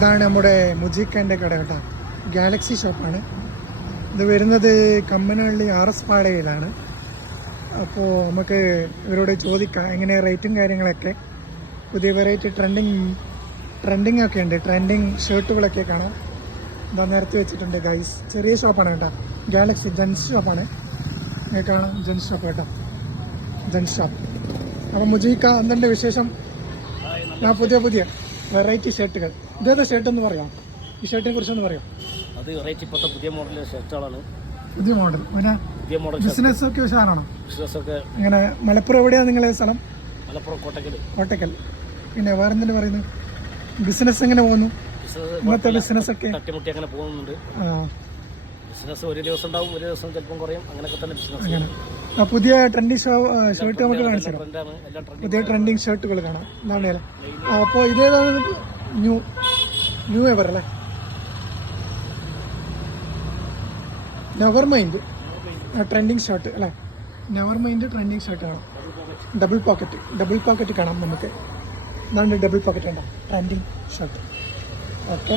ഇതാണ് നമ്മുടെ മുജിക്കന്റെ കട കേട്ടോ. ഗാലക്സി ഷോപ്പാണ് ഇത് വരുന്നത് കമ്മനഹള്ളി ആർ എസ് പാളയിലാണ്. അപ്പോൾ നമുക്ക് ഇവരോട് ചോദിക്കാം എങ്ങനെ റേറ്റും കാര്യങ്ങളൊക്കെ. പുതിയ വെറൈറ്റി ട്രെൻഡിങ് ട്രെൻഡിങ് ഒക്കെ ഉണ്ട്. ട്രെൻഡിങ് ഷർട്ടുകളൊക്കെ കാണാം. ഇതാ നിരത്തി വെച്ചിട്ടുണ്ട് ഗൈസ് ചെറിയ ഷോപ്പാണ് കേട്ടോ. ഗാലക്സി ജെൻസ് ഷോപ്പാണ് കാണാം ജെൻസ് ഷോപ്പ് കേട്ടോ. ജെൻസ് ഷോപ്പ് അപ്പോൾ മുജീക്ക എന്തുണ്ട് വിശേഷം? ആ പുതിയ പുതിയ. വെറൈറ്റി ഷർട്ടുകൾ ഇതേതാ ഷർട്ട് എന്ന് പറയാം? ഈ ഷർട്ടിനെ കുറിച്ച് ഒന്ന് പറയാം. അത് വെറൈറ്റി ഇപ്പോഴത്തെ പുതിയ മോഡലിലെ ഷർട്ടുകളാണ് പുതിയ മോഡൽ പിന്നെ പുതിയ മോഡൽ ബിസിനസ് ഒക്കെ ഉഷാറാണോ ബിസിനസ്സൊക്കെ ഇങ്ങനെ മലപ്പുറം എവിടെയാണ് നിങ്ങളെ സ്ഥലം? മലപ്പുറം കോട്ടക്കൽ. കോട്ടക്കൽ. പിന്നെ വേറെ എന്തിനു പറയുന്നു ബിസിനസ് എങ്ങനെ പോകുന്നു? ബിസിനസ് ഇന്നത്തെ ബിസിനസ് ഒക്കെ? തട്ടിമുട്ടി അങ്ങനെ പോകുന്നുണ്ട്. ബിസിനസ് ഒരു ദിവസം ഉണ്ടാവും ഒരു ദിവസം ചിലപ്പം കുറയും. അങ്ങനെയൊക്കെ തന്നെ ബിസിനസ് പുതിയ ട്രെൻഡിങ് ഷോ ഷർട്ട് നമുക്ക് കാണിച്ചു പുതിയ ട്രെൻഡിങ് ഷർട്ടുകൾ കാണാം. എന്താണ് അപ്പോൾ ഇതേതാണ് ന്യൂ ന്യൂ എവർ അല്ലേ? നെവർ മൈൻഡ് ട്രെൻഡിങ് ഷർട്ട് അല്ലേ? നെവർ മൈൻഡ് ട്രെൻഡിങ് ഷർട്ട് കാണാം ഡബിൾ പോക്കറ്റ് ഡബിൾ പോക്കറ്റ് കാണാം നമുക്ക്. ഇതാണ് ഡബിൾ പോക്കറ്റ് ഉണ്ടോ? ട്രെൻഡിങ് ഷർട്ട് ഓക്കെ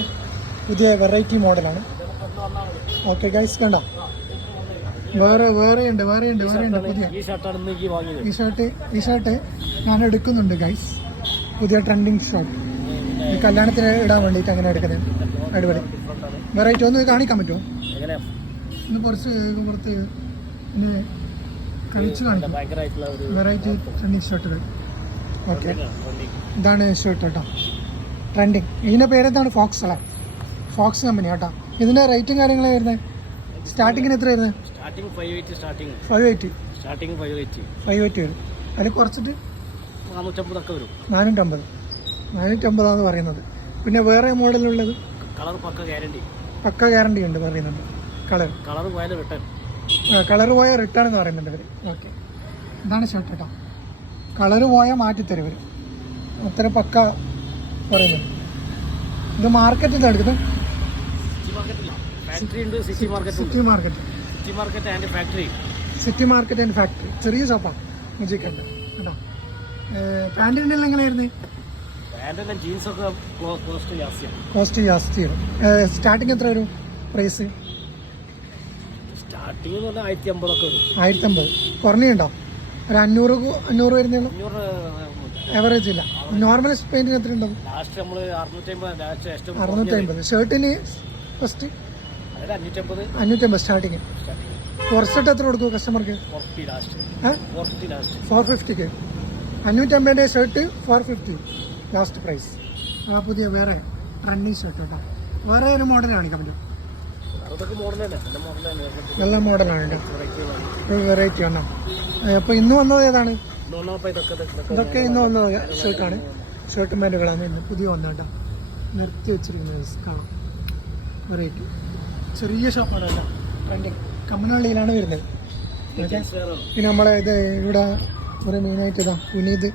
പുതിയ വെറൈറ്റി മോഡലാണ് ഓക്കെ ഗൈസ് കണ്ട? വേറെ വേറെ ഉണ്ട് വേറെ ഉണ്ട് വേറെ ഉണ്ട് പുതിയ. ഷർട്ടാണ് ഈ ഷർട്ട് ഈ ഷർട്ട് ഞാൻ എടുക്കുന്നുണ്ട് ഗൈസ് പുതിയ ട്രെൻഡിങ് ഷർട്ട് ഈ കല്യാണത്തിന് ഇടാൻ വേണ്ടിയിട്ട് അങ്ങനെ എടുക്കുന്നത്? അടിപൊളി. വെറൈറ്റി ഒന്ന് കാണിക്കാൻ പറ്റുമോ? ഒന്ന് കുറച്ച് കുറച്ച് പിന്നെ കഴിച്ച് കാണിക്കും. വെറൈറ്റി ട്രെൻഡിങ് ഷർട്ടുകൾ ഓക്കെ ഇതാണ് ഷർട്ട് കേട്ടോ. ട്രെൻഡിങ് ഇതിന്റെ പേരെന്താണ്? ഫോക്സ് അല്ലേ? ഫോക്സ് കമ്പനി കേട്ടോ. ഇതിന്റെ റേറ്റും കാര്യങ്ങളും വരുന്നത്? സ്റ്റാർട്ടിങ്ങിന് എത്ര വരുന്നത്? Five eighty starting five eighty five eighty വരും. അതിൽ കുറച്ചിട്ട് നാനൂറ്റമ്പതൊക്കെ വരും. നാനൂറ്റമ്പത്. നാനൂറ്റമ്പതാന്ന് പറയുന്നത്. പിന്നെ വേറെ മോഡലുള്ളത് കളർ പക്ക ഗ്യാരണ്ടി പക്ക ഗ്യാരണ്ടി ഉണ്ട് പറയുന്നുണ്ട്. കളർ കളർ പോയാൽ റിട്ടേൺ കളർ പോയാൽ റിട്ടേൺ എന്ന് പറയുന്നുണ്ട് ഇവർ ഓക്കെ ഇതാണ് ഷർട്ട് കേട്ടോ. കളർ പോയാൽ മാറ്റിത്തരും ഇവർ അത്ര പക്ക പറയുന്നുണ്ട്. ഇത് മാർക്കറ്റിൽ എടുക്കുന്നത് city market city market and factory city market and factory ചെറിയ ഷോപ്പാണ് മുജിക്കുണ്ട് കേട്ടോ. പാന്റിന്റെ എങ്ങനെയായിരുന്നു പാന്റെല്ലാം ജീൻസൊക്കെ കോസ്റ്റ് ജാസ്തിയാണ് സ്റ്റാർട്ടിങ് എത്ര വരും? പ്രൈസ് ആയിരത്തി അമ്പത് കുറഞ്ഞുണ്ടോ ഒരു അഞ്ഞൂറ് അഞ്ഞൂറ് വരുന്നുള്ളൂ എവറേജ് ഇല്ല. നോർമൽ പെയിന്റിന് എത്ര ഉണ്ടാവും അറുന്നൂറ്റമ്പത് അറുന്നൂറ്റി അമ്പത് ഷർട്ടിന് ഫസ്റ്റ് അഞ്ഞൂറ്റമ്പത്. സ്റ്റാർട്ടിങ് കുറച്ചിട്ട് എത്ര കൊടുക്കും കസ്റ്റമർക്ക് ഫോർ ഫിഫ്റ്റിക്ക് അഞ്ഞൂറ്റമ്പതിന്റെ shirt four fifty last price ആ പുതിയ വേറെ റണ്ണിങ് ഷർട്ട് കേട്ടോ. വേറെ ഒരു മോഡലാണ് കമ്പനി നല്ല മോഡലാണ് ഒരു വെറൈറ്റി ആണ്. അപ്പോൾ ഇന്ന് വന്നത് ഏതാണ്? ഇതൊക്കെ ഇന്ന് വന്ന ഷർട്ടാണ് ഷർട്ട് പാന്റുകളാണ് ഇന്ന് പുതിയ വന്നത് കേട്ടോ. നിർത്തി വെച്ചിരിക്കുന്നത് കാണാം. വെറൈറ്റി ചെറിയ ഷോപ്പാണ് കേട്ടോ. ട്രെൻഡിങ് കമ്മനള്ളിയിലാണ് വരുന്നത്. പിന്നെ നമ്മളെ ഇത് ഇവിടെ ഒരു മെയിനായിട്ട് ഇതാ പുനീത്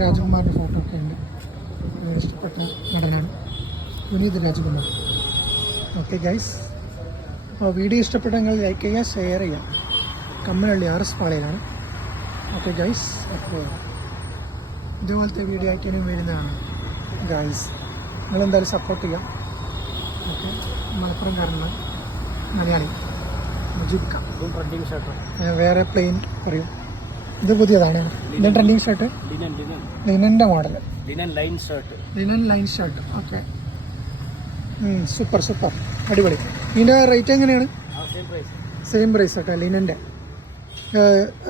രാജകുമാറിന്റെ ഫോട്ടോ ഒക്കെ ഉണ്ട്. ഇഷ്ടപ്പെട്ട നടനാണ് വിനീത് രാജകുമാർ. ഓക്കെ ഗൈസ് അപ്പോൾ വീഡിയോ ഇഷ്ടപ്പെട്ടെങ്കിൽ ലൈക്ക് ചെയ്യുക ഷെയർ ചെയ്യുക. കമ്മനള്ളി ആർ എസ് പാളയിലാണ്. ഓക്കെ ഗൈസ് അപ്പോൾ ഇതുപോലത്തെ വീഡിയോ ആയിട്ട് ഇനിയും വരുന്നതാണ്. ഗൈസ് നിങ്ങളെന്തായാലും സപ്പോർട്ട് ചെയ്യാം ഓക്കെ മലപ്പുറം കാരണം മലയാളി. മുജീബ് വേറെ പ്ലെയിൻ പറയും. ഇത് പുതിയതാണ്. ഇത് trending shirt ലിനന്റെ model linen line shirt linen line shirt okay super super അടിപൊളി. ഇതിന്റെ റേറ്റ് എങ്ങനെയാണ്? സെയിം പ്രൈസ് കേട്ടോ ലിനന്റെ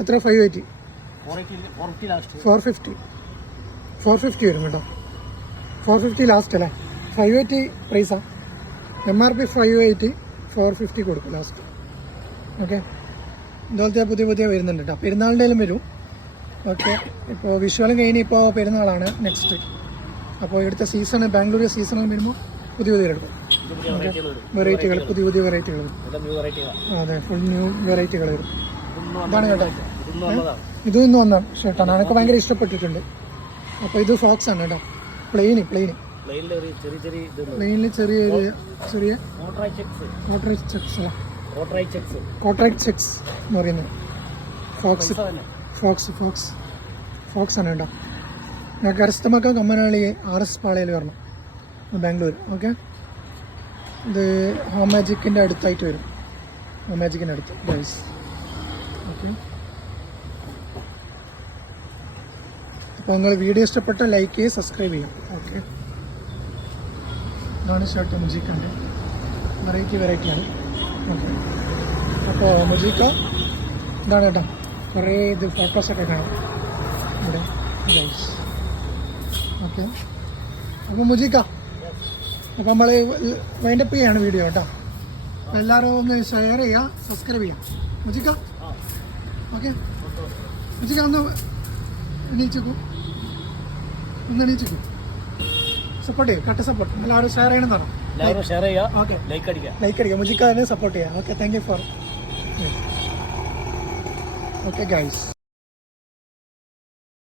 എത്ര? Five eighty four fifty four fifty വരും കേട്ടോ. ഫോർ ഫിഫ്റ്റി ലാസ്റ്റ് അല്ലേ? ഫൈവ് എയ്റ്റി പ്രൈസാണ് M R P five eighty four fifty കൊടുക്കും ലാസ്റ്റ് ഓക്കെ ഇതുപോലത്തെ പുതിയ പുതിയ വരുന്നുണ്ട് കേട്ടോ പെരുന്നാളിന്റെയിലും വരും. ഓക്കെ. ഇപ്പോൾ വിഷുവലും കഴിഞ്ഞ് ഇപ്പോൾ പെരുന്നാളാണ് നെക്സ്റ്റ്. അപ്പോൾ ഇവിടുത്തെ സീസൺ ബാംഗ്ലൂർ സീസണിൽ വരുമ്പോൾ പുതിയ പുതിയ എടുക്കും. വെറൈറ്റികൾ പുതിയ പുതിയ വെറൈറ്റികൾ അതെ ഫുൾ ന്യൂ വെറൈറ്റികൾ വരും. ഇതാണ് കേട്ടോ. ഇതും ഇന്ന് വന്ന ഷർട്ടാണ് എനിക്ക് ഭയങ്കര ഇഷ്ടപ്പെട്ടിട്ടുണ്ട്. അപ്പോൾ ഇത് ഫോക്സ് ആണ് കേട്ടോ. പ്ലെയിന് പ്ലെയിന് പ്ലെയിനിൽ ചെറിയ ചെറിയ ചെറിയ കോട്രായി ചെക്സ് ചെക്സ്. ചെക്സ് എന്ന് പറയുന്നത്. ഫോക്സ്. Fox Fox. ഫോക്സ് ആണ് കേട്ടോ. ഞാൻ കരസ്ഥമാക്കാൻ കമ്മനാളി ആർ എസ് പാളയിൽ വരണം. ബാംഗ്ലൂർ. ഓക്കെ? ഇത് ഹോം മാജിക്കിന്റെ അടുത്തായിട്ട് വരും. ഹോം മാജിക്കിന്റെ അടുത്ത് ഗൈസ് ഓക്കെ? അപ്പോൾ നിങ്ങൾ വീഡിയോ ഇഷ്ടപ്പെട്ട ലൈക്ക് ചെയ്യുക സബ്സ്ക്രൈബ് ചെയ്യും ഓക്കെ? ഇതാണ് ഷർട്ട് മ്യൂസിക്കുണ്ട് വെറൈറ്റി വെറൈറ്റിയാണ് അപ്പോൾ മുജിക്ക ഇതാണ് കേട്ടോ. കുറേ ഇത് ഫോട്ടോസൊക്കെ കാണാം. ഇവിടെ. ഗൈസ് ഓക്കെ അപ്പോൾ മുജിക്ക അപ്പോൾ നമ്മൾ വൈൻഡപ്പ് ചെയ്യാണ് വീഡിയോ കേട്ടോ. എല്ലാവരും ഒന്ന് ഷെയർ ചെയ്യുക സബ്സ്ക്രൈബ് ചെയ്യുക മുജിക്ക ഓക്കെ മുജിക്ക ഒന്ന് എണീച്ചേക്കൂ. ഒന്ന് എണീച്ചേക്കൂ. സപ്പോർട്ട് ചെയ്യും. കട്ട് സപ്പോർട്ട് എല്ലാവരും ഷെയർ ചെയ്യണം എന്ന് എല്ലാവരും ഷെയർ ചെയ്യുക. ഓക്കെ ലൈക്ക് അടിക്കുക. ലൈക്ക് അടിക്കുക. മുജിക്ക സപ്പോർട്ട് ചെയ്യുക. Okay thank you for okay guys